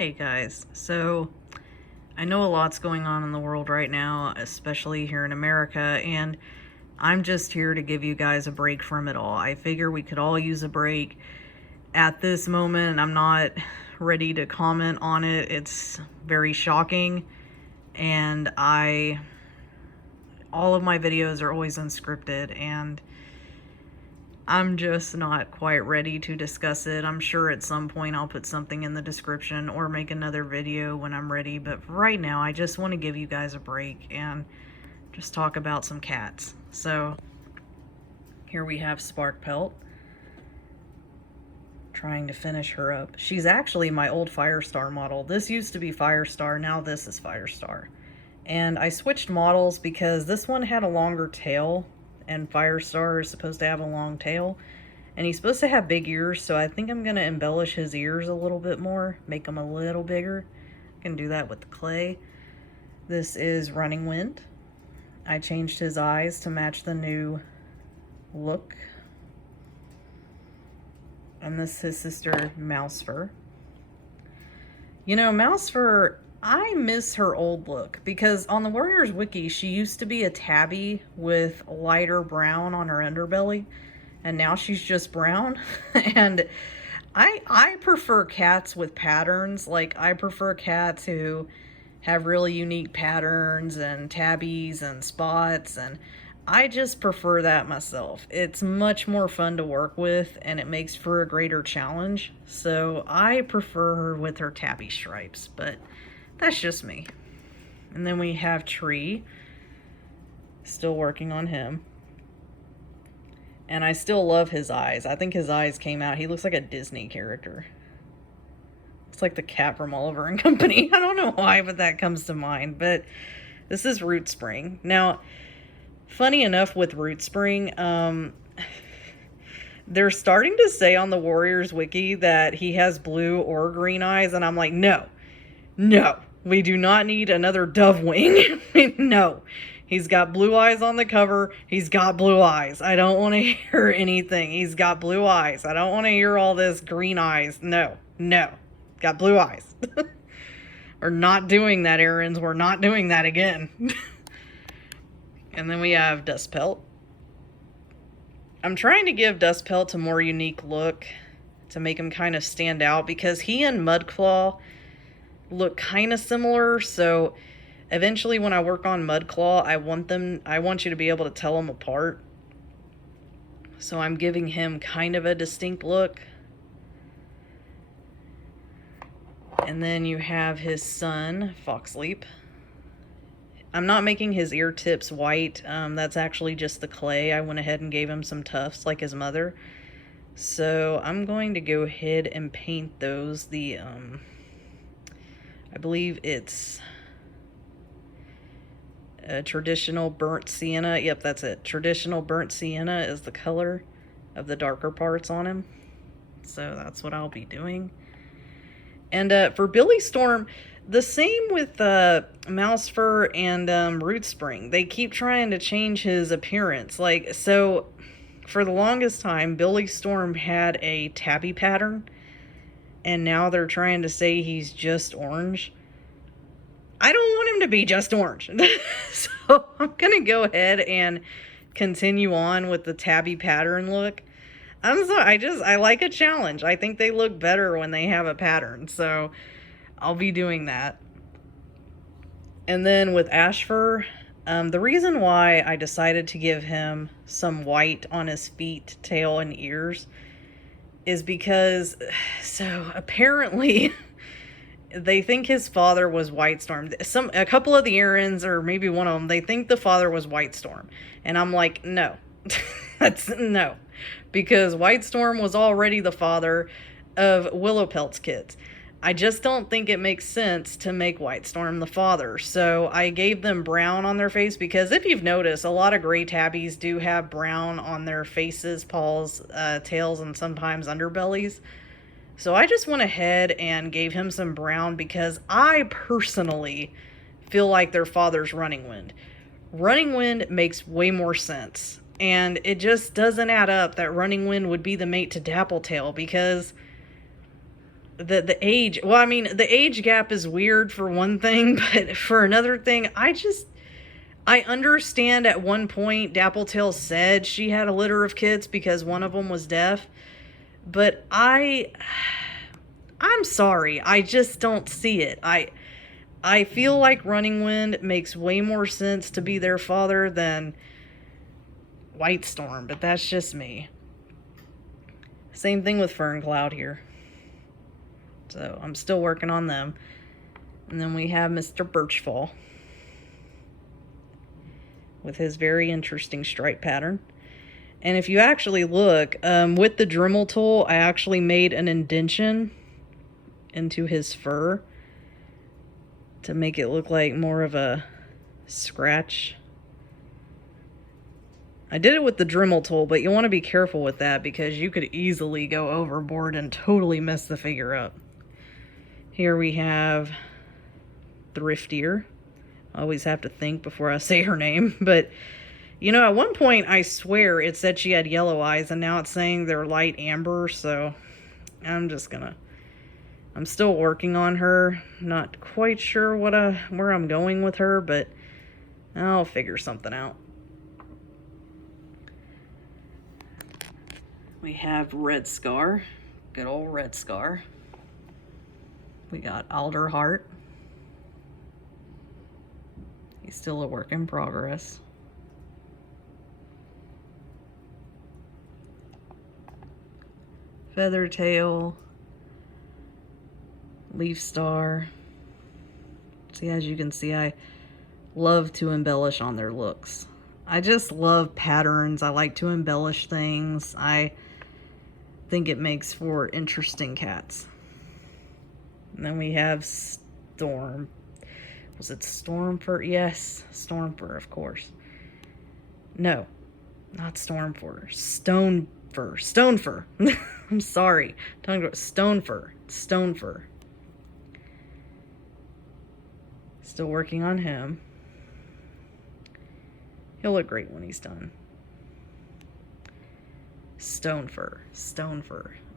Hey guys, so I know a lot's going on in the world right now, especially here in America, and I'm just here to give you guys a break from it all. I figure we could all use a break at this moment. I'm not ready to comment on it. It's very shocking, and all of my videos are always unscripted, and I'm just not quite ready to discuss it. I'm sure at some point I'll put something in the description or make another video when I'm ready, but right now I just want to give you guys a break and just talk about some cats. So here we have Spark Pelt, trying to finish her up. She's actually my old Firestar model. This used to be Firestar, now this is Firestar. And I switched models because this one had a longer tail, and Firestar is supposed to have a long tail, and he's supposed to have big ears, so I think I'm going to embellish his ears a little bit more, make them a little bigger. I can do that with the clay. This is Running Wind. I changed his eyes to match the new look. And this is his sister, Mousefur. You know, Mousefur, I miss her old look because on the Warriors Wiki, she used to be a tabby with lighter brown on her underbelly, and now she's just brown. And I prefer cats with patterns. Like, I prefer cats who have really unique patterns and tabbies and spots, and I just prefer that myself. It's much more fun to work with, and it makes for a greater challenge. So I prefer her with her tabby stripes, but that's just me. And then we have Tree. Still working on him. And I still love his eyes. I think his eyes came out. He looks like a Disney character. It's like the cat from Oliver and Company. I don't know why, but that comes to mind. But this is Root Spring. Now, funny enough with Root Spring, they're starting to say on the Warriors Wiki that he has blue or green eyes. And I'm like, no. We do not need another dove wing. No. He's got blue eyes on the cover. He's got blue eyes. I don't want to hear anything. He's got blue eyes. I don't want to hear all this green eyes. No. Got blue eyes. We're not doing that, Aarons. We're not doing that again. And then we have Dust Pelt. I'm trying to give Dust Pelt a more unique look to make him kind of stand out because he and Mudclaw look kind of similar. So eventually when I work on Mudclaw, I want you to be able to tell them apart. So I'm giving him kind of a distinct look. And then you have his son, Foxleap. I'm not making his ear tips white. That's actually just the clay. I went ahead and gave him some tufts like his mother. So I'm going to go ahead and paint those I believe it's a traditional burnt sienna. Yep, that's it. Traditional burnt sienna is the color of the darker parts on him. So that's what I'll be doing. And for Billy Storm, the same with Mousefur and Root Spring. They keep trying to change his appearance. Like, so for the longest time, Billy Storm had a tabby pattern, and now they're trying to say he's just orange. I don't want him to be just orange. So I'm going to go ahead and continue on with the tabby pattern look. I'm sorry, I like a challenge. I think they look better when they have a pattern. So I'll be doing that. And then with Ashfur, the reason why I decided to give him some white on his feet, tail, and ears is because, so apparently they think his father was White Storm. A couple of the Aarons, or maybe one of them, they think the father was White Storm. And I'm like, no. No. Because White Storm was already the father of Willowpelt's kids. I just don't think it makes sense to make White Storm the father. So I gave them brown on their face because if you've noticed, a lot of gray tabbies do have brown on their faces, paws, tails, and sometimes underbellies. So I just went ahead and gave him some brown because I personally feel like their father's Running Wind. Running Wind makes way more sense. And it just doesn't add up that Running Wind would be the mate to Dappletail because the age, well, I mean, the age gap is weird for one thing, but for another thing, I understand at one point Dappletail said she had a litter of kids because one of them was deaf, but I'm sorry, I just don't see it. I feel like Running Wind makes way more sense to be their father than White Storm, but that's just me. Same thing with Fern Cloud here. So I'm still working on them. And then we have Mr. Birchfall with his very interesting stripe pattern. And if you actually look, with the Dremel tool, I actually made an indentation into his fur to make it look like more of a scratch. I did it with the Dremel tool, but you want to be careful with that because you could easily go overboard and totally mess the figure up. Here we have Thriftier. I always have to think before I say her name, but you know, at one point I swear it said she had yellow eyes and now it's saying they're light amber, so I'm still working on her. Not quite sure where I'm going with her, but I'll figure something out. We have Red Scar. Good old Red Scar. We got Alderheart. He's still a work in progress. Feathertail. Leaf Star. See, as you can see, I love to embellish on their looks. I just love patterns. I like to embellish things. I think it makes for interesting cats. And then we have Storm. Was it Stormfur? Yes, Stormfur, of course. No, not Stormfur. Stonefur. I'm sorry. Stonefur. Stonefur. Still working on him. He'll look great when he's done. Stonefur.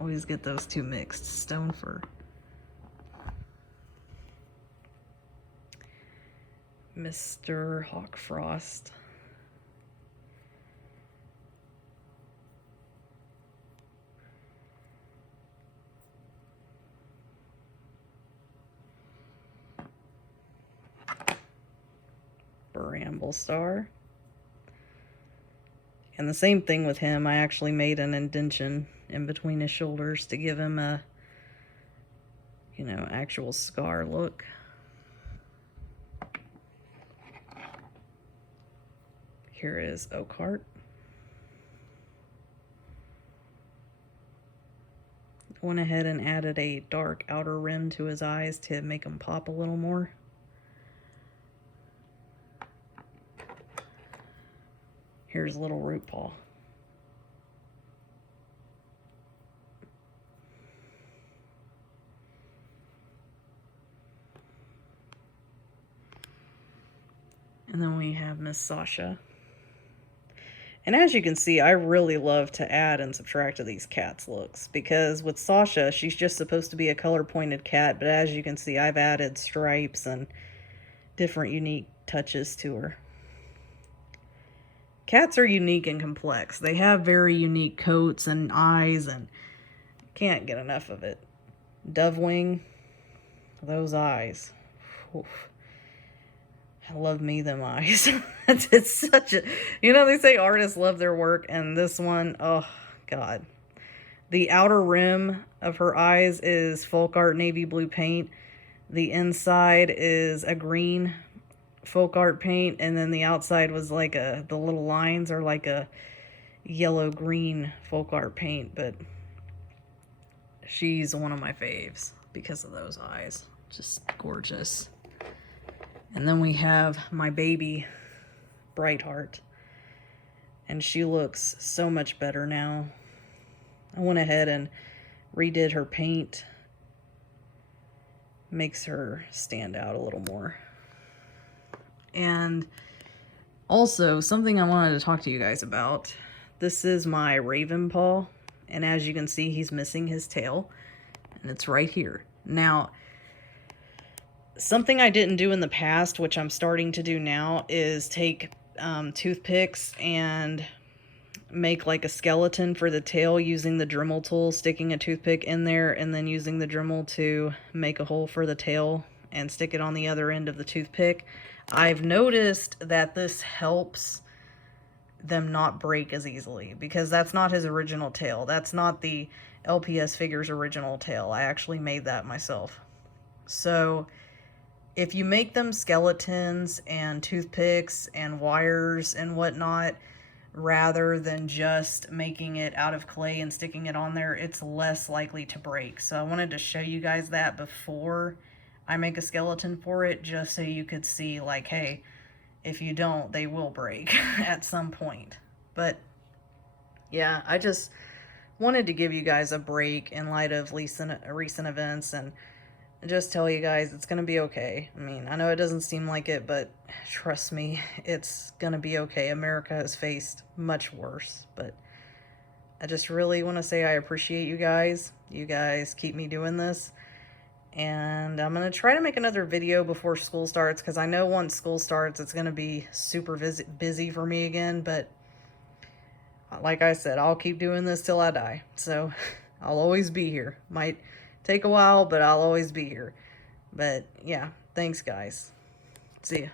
Always get those two mixed. Stonefur. Mr. Hawkfrost. Bramblestar. And the same thing with him. I actually made an indentation in between his shoulders to give him a, you know, actual scar look. Here is Oakheart. Went ahead and added a dark outer rim to his eyes to make them pop a little more. Here's Little Root Paw. And then we have Miss Sasha. And as you can see, I really love to add and subtract to these cats' looks, because with Sasha, she's just supposed to be a color-pointed cat, but as you can see, I've added stripes and different unique touches to her. Cats are unique and complex. They have very unique coats and eyes, and can't get enough of it. Dovewing, those eyes. Oof. I love me them eyes. It's such a, you know, they say artists love their work, and this one, oh God. The outer rim of her eyes is folk art navy blue paint. The inside is a green folk art paint, and then the outside was like the little lines are like a yellow green folk art paint, but she's one of my faves because of those eyes. Just gorgeous. And then we have my baby, Brightheart. And she looks so much better now. I went ahead and redid her paint. Makes her stand out a little more. And also, something I wanted to talk to you guys about. This is my Ravenpaw. And as you can see, he's missing his tail. and it's right here. Now, something I didn't do in the past, which I'm starting to do now, is take toothpicks and make like a skeleton for the tail using the Dremel tool, sticking a toothpick in there and then using the Dremel to make a hole for the tail and stick it on the other end of the toothpick. I've noticed that this helps them not break as easily, because that's not his original tail. That's not the LPS Figures original tail. I actually made that myself. So if you make them skeletons and toothpicks and wires and whatnot, rather than just making it out of clay and sticking it on there, it's less likely to break. So I wanted to show you guys that before I make a skeleton for it, just so you could see, like, hey, if you don't, they will break at some point. But yeah, I just wanted to give you guys a break in light of recent events, and just tell you guys it's gonna be okay. I mean, I know it doesn't seem like it, but trust me, it's gonna be okay. America has faced much worse, but I just really want to say I appreciate you guys. You guys keep me doing this, and I'm gonna try to make another video before school starts, because I know once school starts it's gonna be super busy for me again. But like I said, I'll keep doing this till I die, so I'll always be here. Might take a while, but I'll always be here. But yeah, thanks guys. See ya.